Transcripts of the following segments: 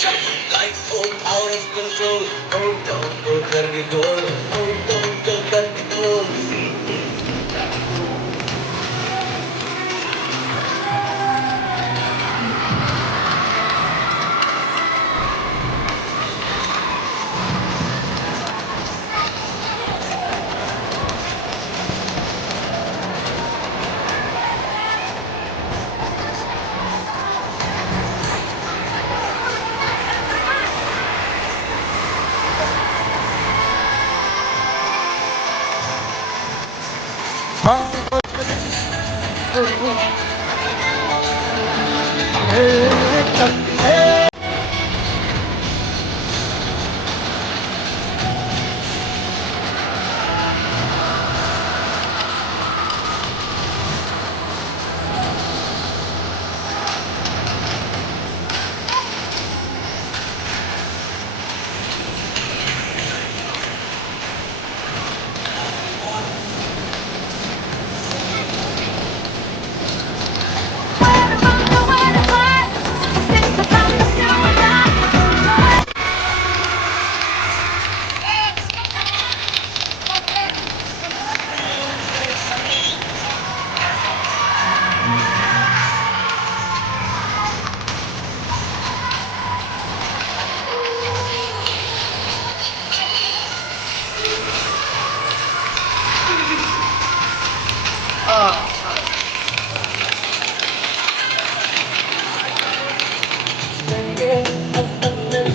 Life all out of control. Hold on, go karke goal. Hold on, go karke goal.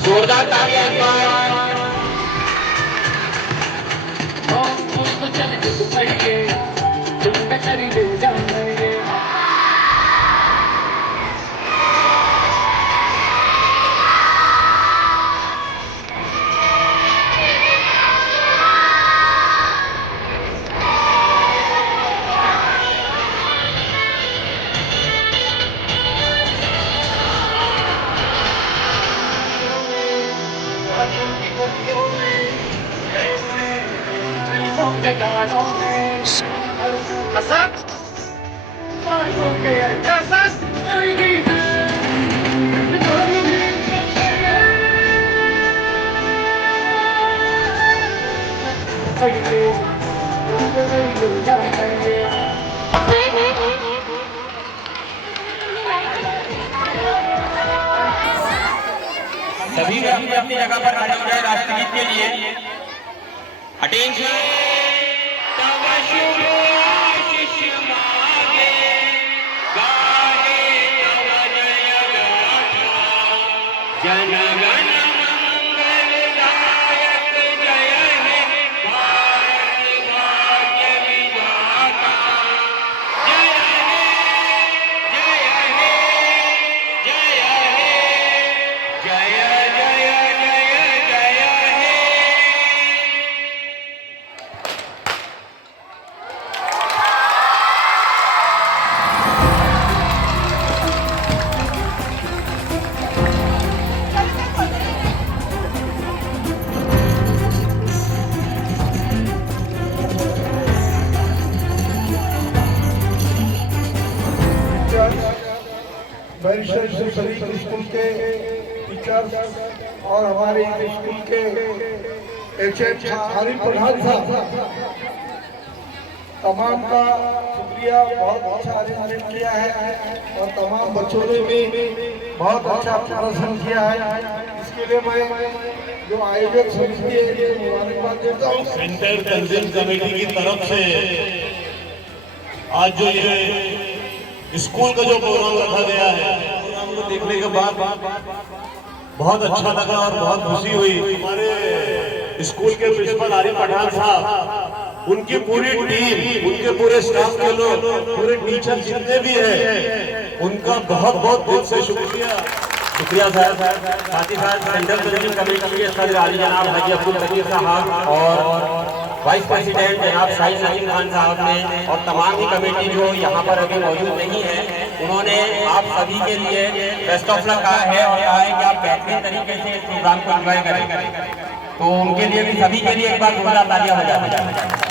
जोरदार तालियां इस बार। सभी अपनी अपनी जगह पर खड़े हो जाए राष्ट्रगीत के लिए। अटेंशन। बैरिस्टर शरीफ स्कूल के टीचर्स और हमारे स्कूल के एचएम शारिफ प्रधान साहब, तमाम का शुक्रिया। बहुत अच्छा अरेंजमेंट किया है और तमाम बच्चों ने भी बहुत अच्छा प्रदर्शन किया है। इसके लिए मैं जो आयोजक समिति है मुबारकबाद देता हूँ। सेंटर तंजीम कमेटी की तरफ से आज जो ये स्कूल का जो प्रोग्राम रखा गया है, प्रोग्राम को देखने के बाद बहुत अच्छा लगा और बहुत खुशी हुई। हमारे स्कूल के प्रिंसिपल आरिफ पठान साहब, उनकी पूरी टीम, उनके पूरे स्टाफ के लोग, पूरे टीचर जितने भी हैं, उनका बहुत बहुत दिल से शुक्रिया साहब। साथ ही साथ सेंट्रल तंजीम कमेटी के सदर आली जनाब हाजी अब्दुल कबीर साहब और वाइस प्रेसिडेंट जनाब शाहिद नजीम खान साहब ने और तमाम ही कमेटी जो यहाँ पर अभी मौजूद नहीं है, उन्होंने आप सभी के लिए बेस्ट ऑफ लक कहा है और कहा है कि आप बेहतरीन तरीके से इस प्रोग्राम को एंजॉय करें। तो उनके लिए भी, सभी के लिए एक बार जोरदार तालियां बजा।